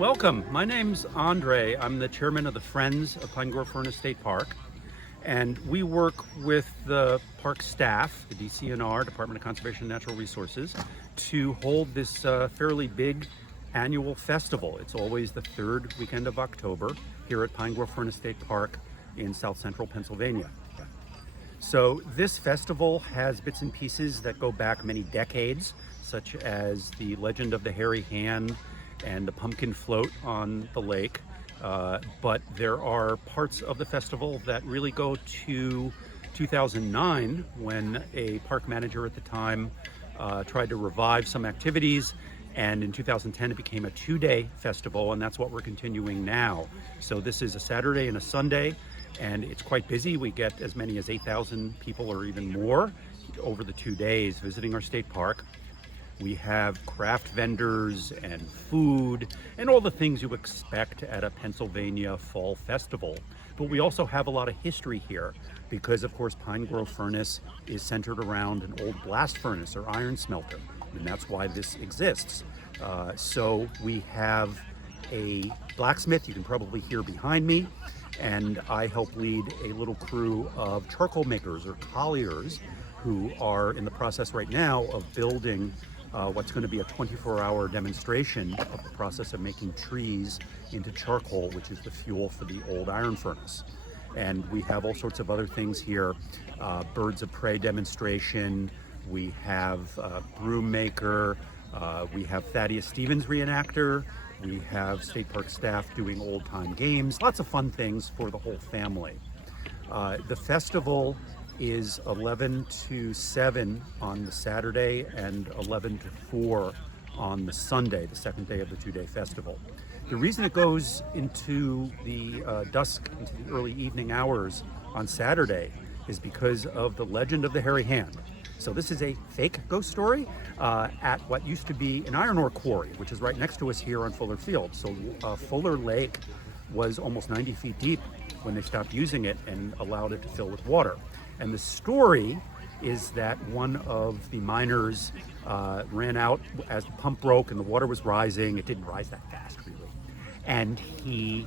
Welcome. My name's Andre. I'm the chairman of the Friends of Pine Grove Furnace State Park. And we work with the park staff, the DCNR, Department of Conservation and Natural Resources, to hold this fairly big annual festival. It's always the third weekend of October here at Pine Grove Furnace State Park in south central Pennsylvania. So this festival has bits and pieces that go back many decades, such as the legend of the hairy hand and the pumpkin float on the lake. But there are parts of the festival that really go to 2009, when a park manager at the time tried to revive some activities, and in 2010 it became a two-day festival, and that's what we're continuing now. So this is a Saturday and a Sunday, and it's quite busy. We get as many as 8,000 people or even more over the 2 days visiting our state park. We have craft vendors and food and all the things you expect at a Pennsylvania fall festival. But we also have a lot of history here because, of course, Pine Grove Furnace is centered around an old blast furnace or iron smelter, and that's why this exists. So we have a blacksmith you can probably hear behind me, and I help lead a little crew of charcoal makers or colliers who are in the process right now of building what's going to be a 24-hour demonstration of the process of making trees into charcoal, which is the fuel for the old iron furnace. And we have all sorts of other things here, birds of prey demonstration, we have broom maker, we have Thaddeus Stevens reenactor, we have state park staff doing old time games, lots of fun things for the whole family. The festival is 11 to 7 on the Saturday and 11 to 4 on the Sunday, the second day of the two-day festival. The reason it goes into the dusk, into the early evening hours on Saturday is because of the legend of the hairy hand. So this is a fake ghost story at what used to be an iron ore quarry, which is right next to us here on Fuller Field. So Fuller Lake was almost 90 feet deep when they stopped using it and allowed it to fill with water. And the story is that one of the miners ran out as the pump broke and the water was rising. It didn't rise that fast, really. And he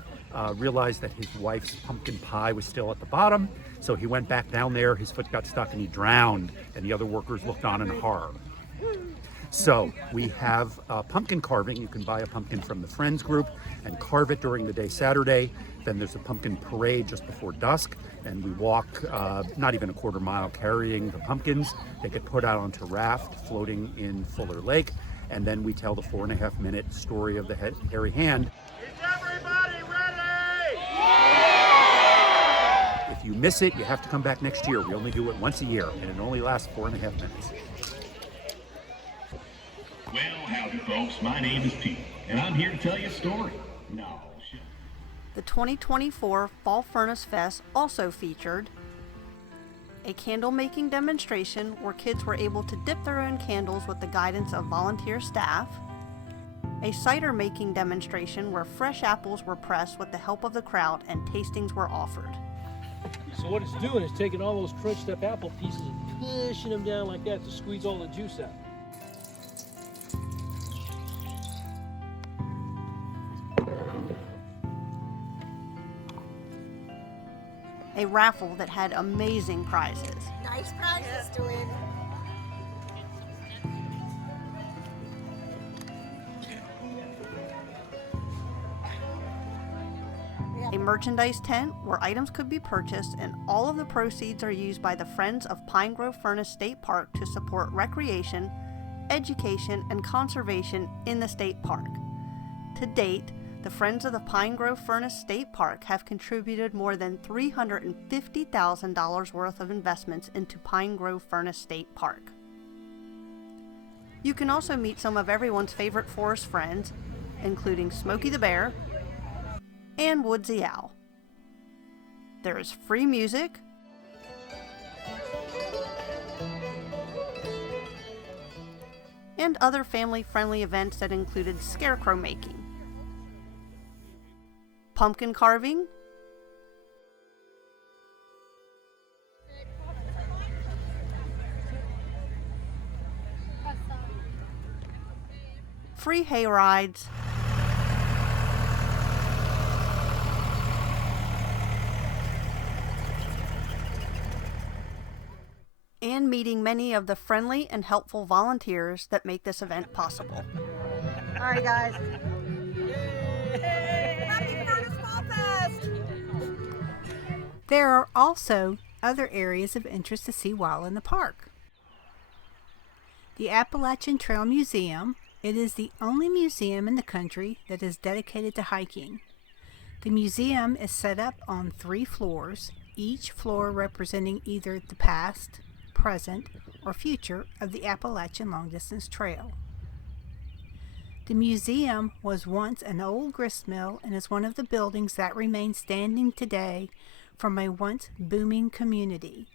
realized that his wife's pumpkin pie was still at the bottom. So he went back down there, his foot got stuck and he drowned, and the other workers looked on in horror. So we have pumpkin carving. You can buy a pumpkin from the Friends group and carve it during the day Saturday. Then there's a pumpkin parade just before dusk, and we walk not even a quarter mile carrying the pumpkins. They get put out onto a raft floating in Fuller Lake, and then we tell the 4.5-minute story of the hairy hand. Is everybody ready? Yeah! If you miss it, you have to come back next year. We only do it once a year, and it only lasts 4.5 minutes. Well, howdy folks, my name is Pete, and I'm here to tell you a story. No. The 2024 Fall Furnace Fest also featured a candle making demonstration where kids were able to dip their own candles with the guidance of volunteer staff, a cider making demonstration where fresh apples were pressed with the help of the crowd and tastings were offered. So what it's doing is taking all those crunched up apple pieces and pushing them down like that to squeeze all the juice out. A raffle that had amazing prizes. Nice prizes to win. A merchandise tent where items could be purchased, and all of the proceeds are used by the Friends of Pine Grove Furnace State Park to support recreation, education, and conservation in the state park. To date, the Friends of the Pine Grove Furnace State Park have contributed more than $350,000 worth of investments into Pine Grove Furnace State Park. You can also meet some of everyone's favorite forest friends, including Smokey the Bear and Woodsy Owl. There is free music, and other family-friendly events that included scarecrow making, pumpkin carving, free hay rides, and meeting many of the friendly and helpful volunteers that make this event possible. All right, guys. Happy Furnace Fall Fest! There are also other areas of interest to see while in the park. The Appalachian Trail Museum. It is the only museum in the country that is dedicated to hiking. The museum is set up on 3 floors, each floor representing either the past, present, or future of the Appalachian Long Distance Trail. The museum was once an old grist mill and is one of the buildings that remain standing today from a once booming community.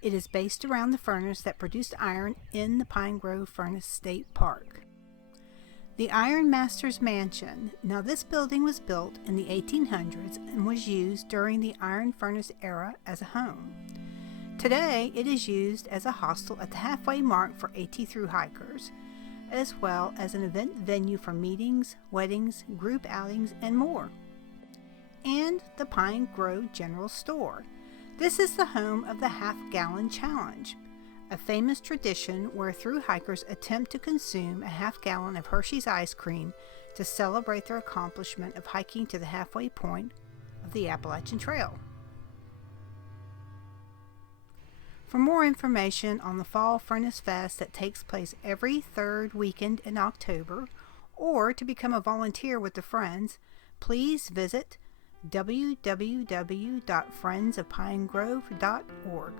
It is based around the furnace that produced iron in the Pine Grove Furnace State Park. The Iron Master's Mansion. Now this building was built in the 1800s and was used during the iron furnace era as a home. Today it is used as a hostel at the halfway mark for AT through hikers, as well as an event venue for meetings, weddings, group outings, and more. And the Pine Grove General Store. This is the home of the half-gallon challenge, a famous tradition where through hikers attempt to consume a half-gallon of Hershey's ice cream to celebrate their accomplishment of hiking to the halfway point of the Appalachian Trail. For more information on the Fall Furnace Fest that takes place every 3rd weekend in October, or to become a volunteer with the Friends, please visit www.friendsofpinegrove.org.